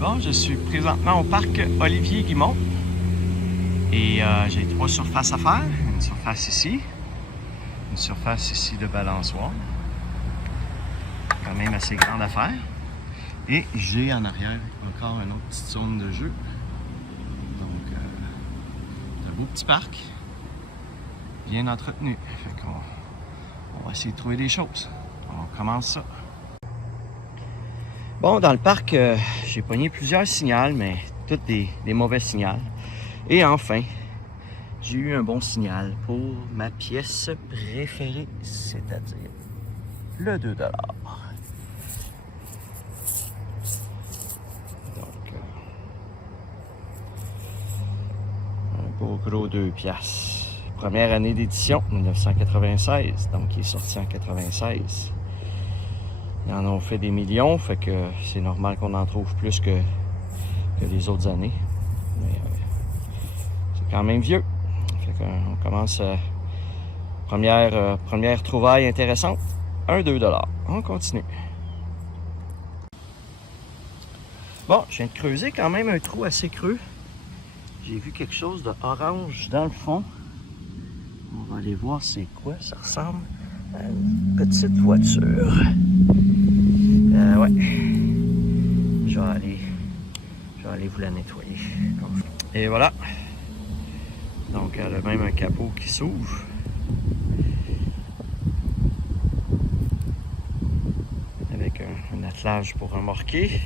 Bon, je suis présentement au parc Olivier Guimont et j'ai 3 surfaces à faire. Une surface ici, une surface ici de balançoire, quand même assez grande à faire. Et j'ai en arrière encore une autre petite zone de jeu. Donc, c'est un beau petit parc, bien entretenu. Fait qu'on va essayer de trouver des choses. On commence ça. Bon, dans le parc, j'ai pogné plusieurs signals, mais toutes des mauvais signaux. Et enfin, j'ai eu un bon signal pour ma pièce préférée, c'est-à-dire le 2 $. Donc, un beau gros 2 piastres. Première année d'édition, 1996, donc il est sorti en 96. Ils en ont fait des millions, fait que c'est normal qu'on en trouve plus que les autres années. Mais c'est quand même vieux. Fait qu'on commence première trouvaille intéressante. Un 2 $. On continue. Bon, je viens de creuser quand même un trou assez creux. J'ai vu quelque chose de orange dans le fond. On va aller voir c'est quoi. Ça ressemble à une petite voiture. Ouais. Je vais aller vous la nettoyer. Et voilà. Donc, elle a même un capot qui s'ouvre. Avec un attelage pour remorquer.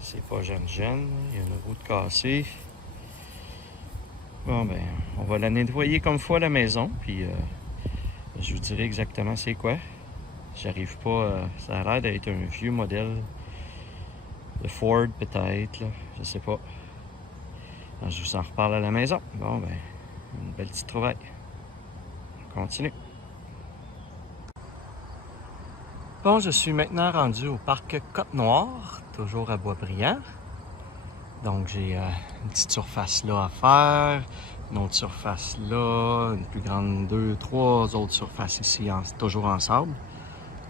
C'est pas jeune. Il y a une roue de cassée. Bon, ben, on va la nettoyer comme faut à la maison. Puis, je vous dirai exactement c'est quoi. J'arrive pas. Ça a l'air d'être un vieux modèle de Ford, peut-être. Je sais pas. Alors, je vous en reparle à la maison. Bon, ben, une belle petite trouvaille. On continue. Bon, je suis maintenant rendu au parc Côte-Noire, toujours à Boisbriand. Donc, j'ai une petite surface là à faire, une autre surface là, une plus grande, 2, 3 autres surfaces ici, toujours en sable.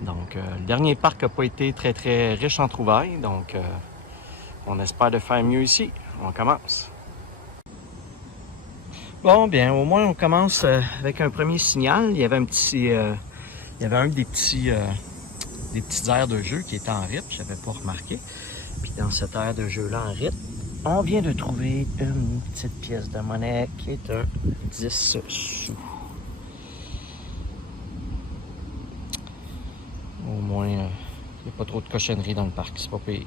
Donc, le dernier parc n'a pas été très, très riche en trouvailles. Donc, on espère de faire mieux ici. On commence. Bon, bien, au moins, on commence avec un premier signal. Il y avait un des petites aires de jeu qui étaient en rythme. Je n'avais pas remarqué. Puis, dans cette aire de jeu-là en rythme, on vient de trouver une petite pièce de monnaie qui est un 10 sous. Au moins, il n'y a pas trop de cochonneries dans le parc, c'est pas pire.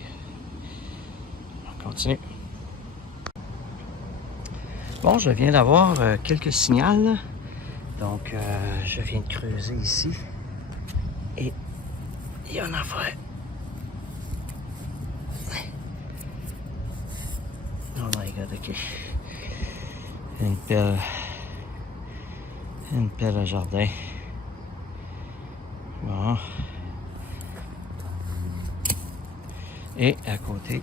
On continue. Bon, je viens d'avoir quelques signaux. Donc, je viens de creuser ici. Et il y a une affaire. Oh my god, ok. Une pelle à jardin. Bon. Et à côté,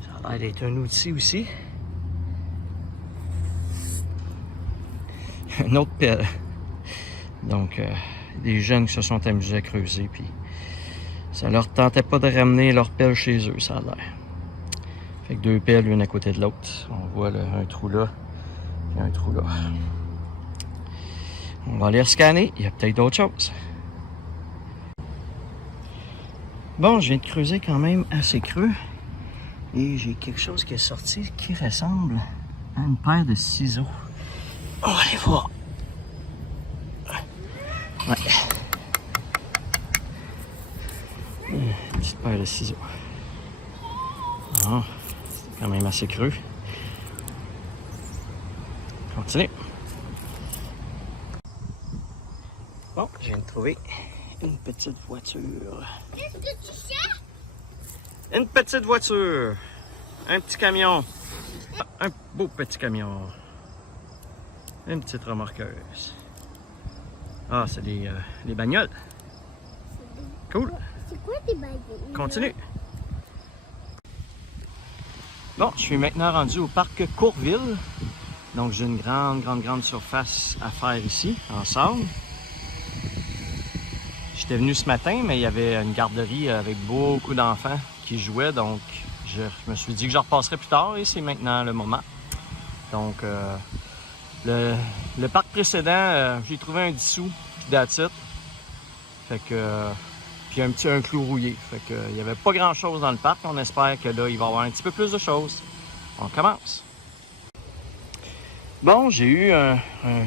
ça a l'air d'être un outil aussi. Une autre pelle. Donc, des jeunes qui se sont amusés à creuser, puis ça leur tentait pas de ramener leur pelle chez eux, ça a l'air. Fait que 2 pelles, une à côté de l'autre. On voit là, un trou là, et un trou là. On va aller scanner, il y a peut-être d'autres choses. Bon, je viens de creuser quand même assez creux. Et j'ai quelque chose qui est sorti qui ressemble à une paire de ciseaux. On va aller voir. Ouais. Une petite paire de ciseaux. Ah, c'est quand même assez creux. Continue. Bon, je viens de trouver une petite voiture. Qu'est-ce que tu cherches? Une petite voiture. Un petit camion. Un beau petit camion. Une petite remorqueuse. Ah, c'est des bagnoles. Cool. C'est quoi tes bagnoles? Continue. Bon, je suis maintenant rendu au parc Courville. Donc, j'ai une grande surface à faire ici, en sable. J'étais venu ce matin, mais il y avait une garderie avec beaucoup d'enfants qui jouaient, donc je me suis dit que je repasserai plus tard et c'est maintenant le moment. Donc, le parc précédent, j'ai trouvé un 10 sous, puis that's it. Fait que, puis un clou rouillé. Fait que, il n'y avait pas grand chose dans le parc. On espère que là, il va y avoir un petit peu plus de choses. On commence. Bon, j'ai eu un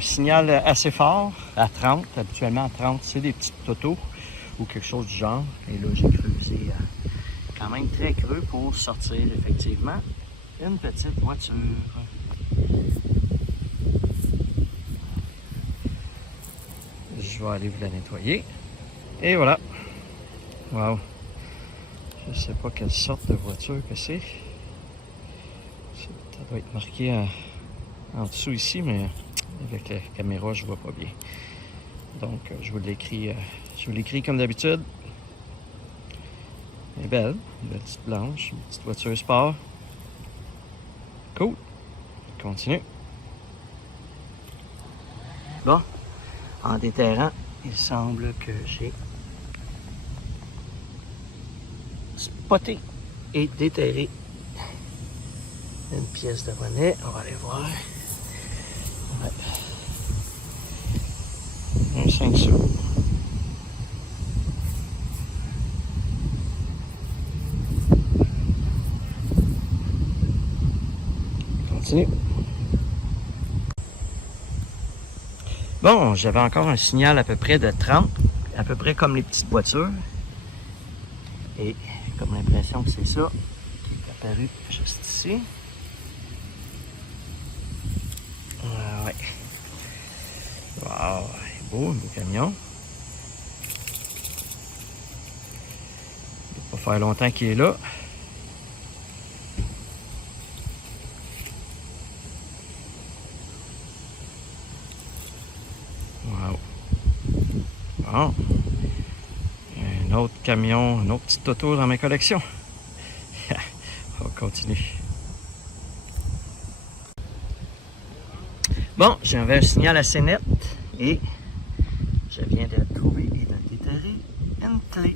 signal assez fort à 30. Habituellement, à 30, c'est des petites totos ou quelque chose du genre. Et là, j'ai creusé quand même très creux pour sortir effectivement une petite voiture. Je vais aller vous la nettoyer. Et voilà. Wow. Je sais pas quelle sorte de voiture que c'est. Ça doit être marqué en dessous ici, mais avec la caméra, je vois pas bien. Donc, je vous l'écris comme d'habitude. Elle est belle, une belle petite blanche, une petite voiture sport. Cool. Continue. Bon, en déterrant, il semble que j'ai spoté et déterré une pièce de monnaie. On va aller voir. Ouais. Un 5 sous. Continue. Bon, j'avais encore un signal à peu près de 30, à peu près comme les petites voitures. Et j'ai comme l'impression que c'est ça qui est apparu juste ici. Ouais. Wow, beau, un beau camion. Il ne va pas faire longtemps qu'il est là. Wow. Bon. Un autre camion, un autre petit auto dans ma collection. On va continuer. Bon, j'avais un signal assez net et je viens de trouver et de déterrer une clé.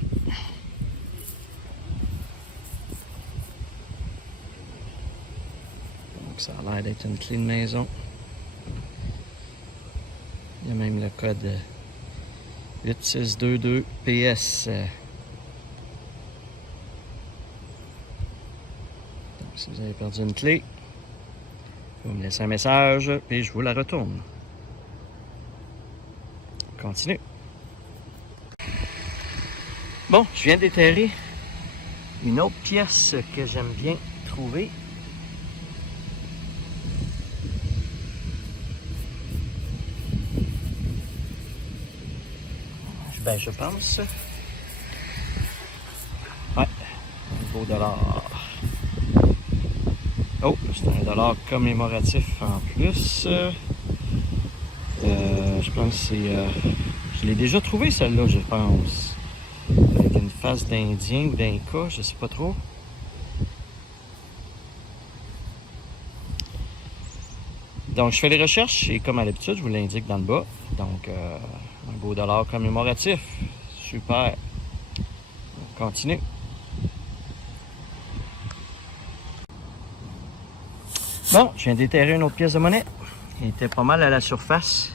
Donc ça a l'air d'être une clé de maison. Il y a même le code 8622 PS. Donc si vous avez perdu une clé, vous me laissez un message et je vous la retourne. Continue. Bon, je viens déterrer une autre pièce que j'aime bien trouver. Ben, je pense. Ouais, un beau dollar. Oh, c'est un dollar commémoratif en plus. Je pense que c'est... je l'ai déjà trouvé celle-là, je pense. Avec une face d'Indien ou d'Inca, je sais pas trop. Donc, je fais les recherches et comme à l'habitude, je vous l'indique dans le bas. Donc, un beau dollar commémoratif. Super. On continue. Bon, je viens d'éterrer une autre pièce de monnaie. Elle était pas mal à la surface.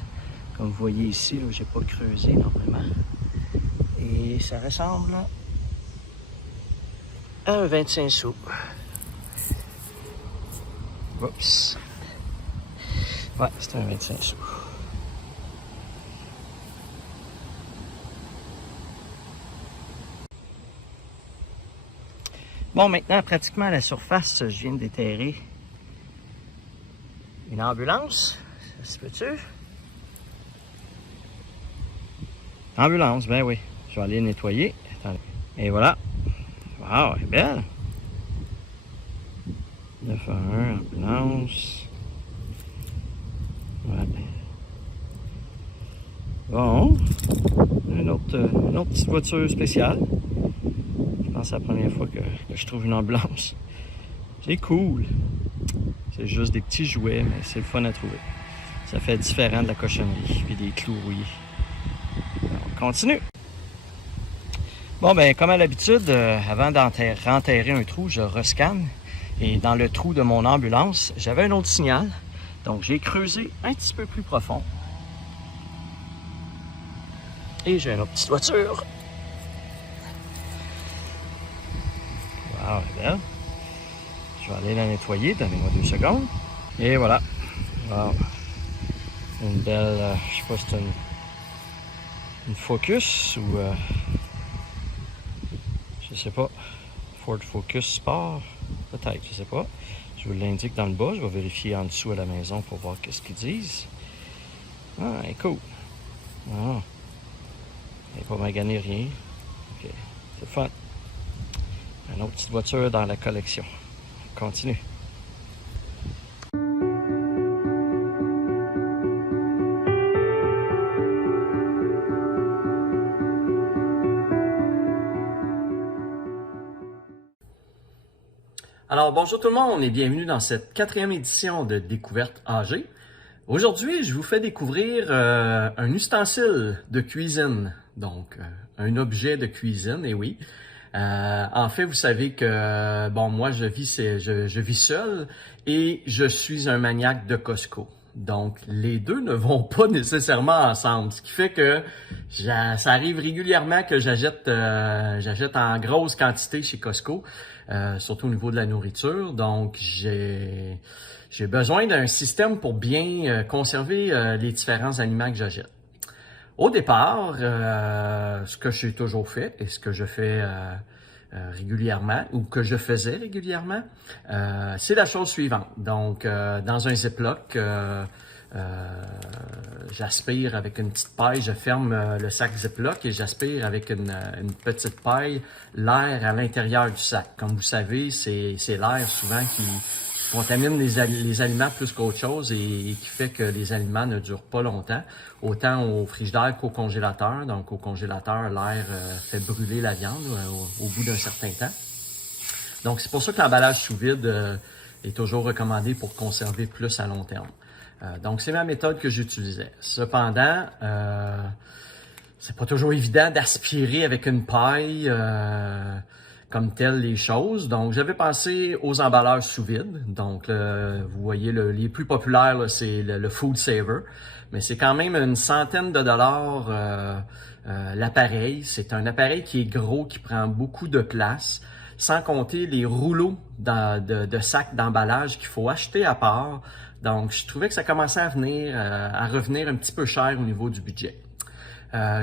Comme vous voyez ici, là, j'ai pas creusé énormément. Et ça ressemble à un 25 sous. Oups. Ouais, c'est un 25 sous. Bon, maintenant, pratiquement à la surface, je viens de déterrer une ambulance. Ça se peut-tu? Ambulance, ben oui. Je vais aller nettoyer. Attendez. Et voilà. Wow, elle est belle. 911, ambulance. Ouais. Bon. Une autre petite voiture spéciale. Je pense que c'est la première fois que je trouve une ambulance. C'est cool. C'est juste des petits jouets, mais c'est le fun à trouver. Ça fait différent de la cochonnerie et des clous rouillés. On continue. Bon, ben comme à l'habitude, avant d'enterrer un trou, je rescanne. Et dans le trou de mon ambulance, j'avais un autre signal. Donc, j'ai creusé un petit peu plus profond. Et j'ai une autre petite voiture. Wow, elle est belle. Je vais aller la nettoyer, donnez-moi 2 secondes. Et voilà. Wow. Une belle, je sais pas si c'est une Focus ou, je sais pas, Ford Focus Sport, peut-être, je sais pas. Je vous l'indique dans le bas, je vais vérifier en dessous à la maison pour voir qu'est-ce qu'ils disent. Ah, elle est cool. Ah. Elle n'est pas maganée, rien. Ok, c'est fun. Une autre petite voiture dans la collection. On continue. Alors, bonjour tout le monde et bienvenue dans cette 4e édition de Découverte AG. Aujourd'hui, je vous fais découvrir un ustensile de cuisine, donc un objet de cuisine, et oui. En fait, vous savez que, bon, moi, je vis seul et je suis un maniaque de Costco. Donc, les deux ne vont pas nécessairement ensemble, ce qui fait que ça arrive régulièrement que j'achète en grosse quantité chez Costco, surtout au niveau de la nourriture. Donc, j'ai besoin d'un système pour bien conserver les différents aliments que j'achète. Au départ, ce que j'ai toujours fait et ce que je fais régulièrement ou que je faisais régulièrement, c'est la chose suivante. Donc, dans un Ziploc, j'aspire avec une petite paille, je ferme le sac Ziploc et j'aspire avec une petite paille l'air à l'intérieur du sac. Comme vous savez, c'est l'air souvent qui contamine les aliments plus qu'autre chose et qui fait que les aliments ne durent pas longtemps, autant au frigidaire qu'au congélateur. Donc au congélateur, l'air fait brûler la viande au bout d'un certain temps. Donc c'est pour ça que l'emballage sous vide est toujours recommandé pour conserver plus à long terme. Donc c'est ma méthode que j'utilisais. Cependant, c'est pas toujours évident d'aspirer avec une paille comme telles les choses. Donc, j'avais pensé aux emballages sous vide. Donc, vous voyez, les plus populaires, c'est le Food Saver. Mais c'est quand même une centaine de dollars l'appareil. C'est un appareil qui est gros, qui prend beaucoup de place, sans compter les rouleaux de sacs d'emballage qu'il faut acheter à part. Donc, je trouvais que ça commençait à revenir un petit peu cher au niveau du budget.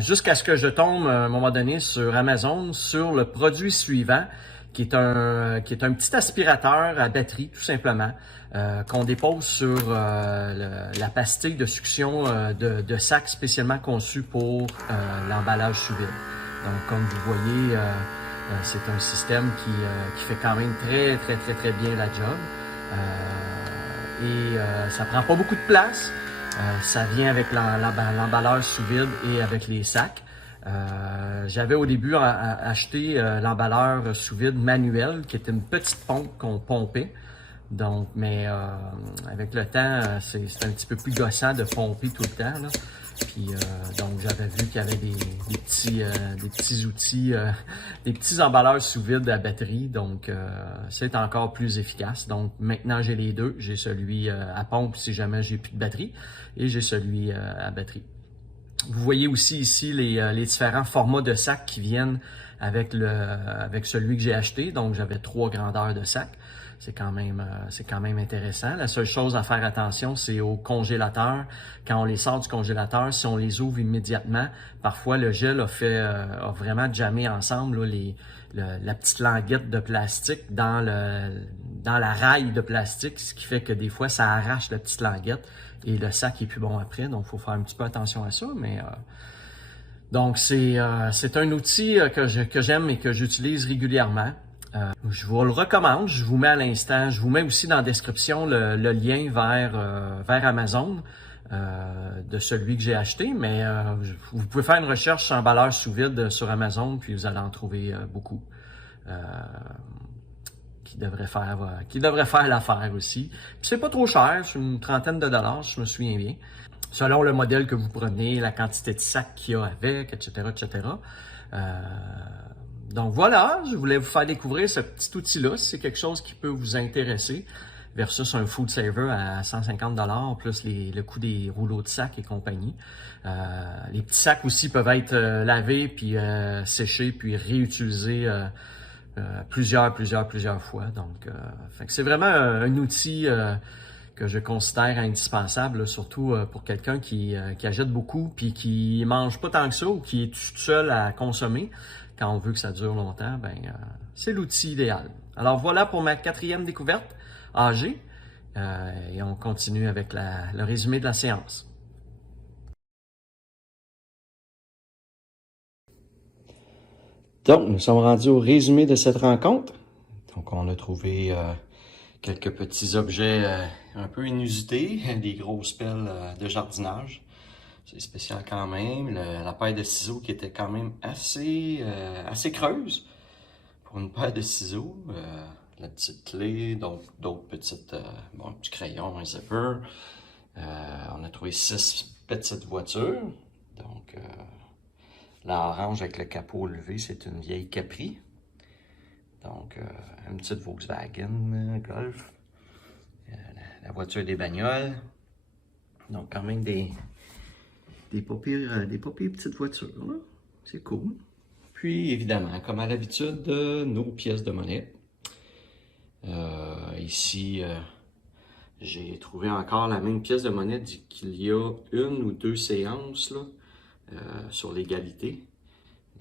Jusqu'à ce que je tombe à un moment donné sur Amazon sur le produit suivant qui est un petit aspirateur à batterie tout simplement qu'on dépose sur la pastille de succion de sacs spécialement conçus pour l'emballage sous vide. Donc comme vous voyez, c'est un système qui fait quand même très bien la job et ça prend pas beaucoup de place. Ça vient avec l'emballage sous vide et avec les sacs. J'avais au début acheté l'emballeur sous vide manuel, qui était une petite pompe qu'on pompait. Donc, mais avec le temps, c'est un petit peu plus gossant de pomper tout le temps, là. Puis donc j'avais vu qu'il y avait des petits outils, des petits emballeurs sous vide à batterie, donc c'est encore plus efficace. Donc maintenant j'ai les deux, j'ai celui à pompe si jamais j'ai plus de batterie et j'ai celui à batterie. Vous voyez aussi ici les différents formats de sacs qui viennent avec celui que j'ai acheté. Donc j'avais 3 grandeurs de sacs. C'est quand même intéressant. La seule chose à faire attention, c'est au congélateur. Quand on les sort du congélateur, si on les ouvre immédiatement, parfois le gel a vraiment jammé ensemble là, la petite languette de plastique dans la raille de plastique, ce qui fait que des fois ça arrache la petite languette et le sac est plus bon après. Donc il faut faire un petit peu attention à ça, mais donc c'est un outil que j'aime et que j'utilise régulièrement. Je vous le recommande, je vous mets à l'instant, je vous mets aussi dans la description le lien vers Amazon de celui que j'ai acheté, mais vous pouvez faire une recherche emballage sous vide sur Amazon, puis vous allez en trouver beaucoup qui devraient faire l'affaire aussi. Puis c'est pas trop cher, c'est une trentaine de dollars, si je me souviens bien, selon le modèle que vous prenez, la quantité de sacs qu'il y a avec, etc., etc. Donc voilà, je voulais vous faire découvrir ce petit outil-là, si c'est quelque chose qui peut vous intéresser, versus un Food Saver à 150 $, plus le coût des rouleaux de sac et compagnie. Les petits sacs aussi peuvent être lavés, puis séchés, puis réutilisés plusieurs fois. Donc, c'est vraiment un outil que je considère indispensable, là, surtout pour quelqu'un qui achète beaucoup puis qui mange pas tant que ça ou qui est tout seul à consommer. Quand on veut que ça dure longtemps, c'est l'outil idéal. Alors voilà pour ma 4e découverte AG. Et on continue avec le résumé de la séance. Donc, nous sommes rendus au résumé de cette rencontre. Donc, on a trouvé quelques petits objets un peu inusités, des grosses pelles de jardinage. C'est spécial quand même. La paire de ciseaux qui était quand même assez creuse pour une paire de ciseaux. La petite clé, d'autres petites, un petit crayon, un zipper. On a trouvé 6 petites voitures. Donc, la orange avec le capot levé, c'est une vieille Capri. Donc, une petite Volkswagen Golf. La voiture des bagnoles. Donc, quand même des pas pires petites voitures. C'est cool. Puis, évidemment, comme à l'habitude, nos pièces de monnaie. Ici, j'ai trouvé encore la même pièce de monnaie qu'il y a 1 ou 2 séances là, sur l'égalité.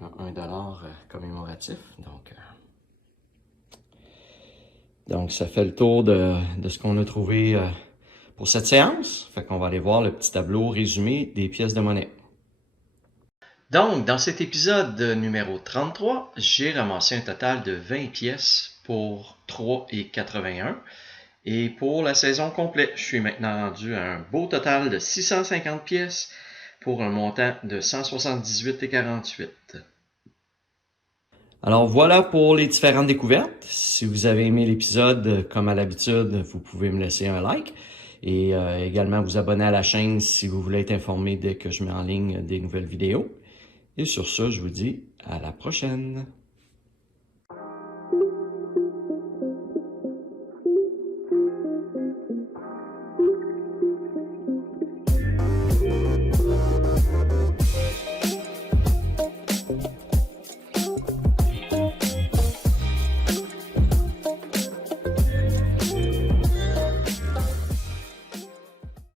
1 $ commémoratif. Donc, ça fait le tour de ce qu'on a trouvé pour cette séance. Fait qu'on va aller voir le petit tableau résumé des pièces de monnaie. Donc, dans cet épisode numéro 33, j'ai ramassé un total de 20 pièces pour 3,81 $. Et pour la saison complète, je suis maintenant rendu à un beau total de 650 pièces pour un montant de 178,48 $. Alors voilà pour les différentes découvertes. Si vous avez aimé l'épisode, comme à l'habitude, vous pouvez me laisser un like et également vous abonner à la chaîne si vous voulez être informé dès que je mets en ligne des nouvelles vidéos. Et sur ça, je vous dis à la prochaine.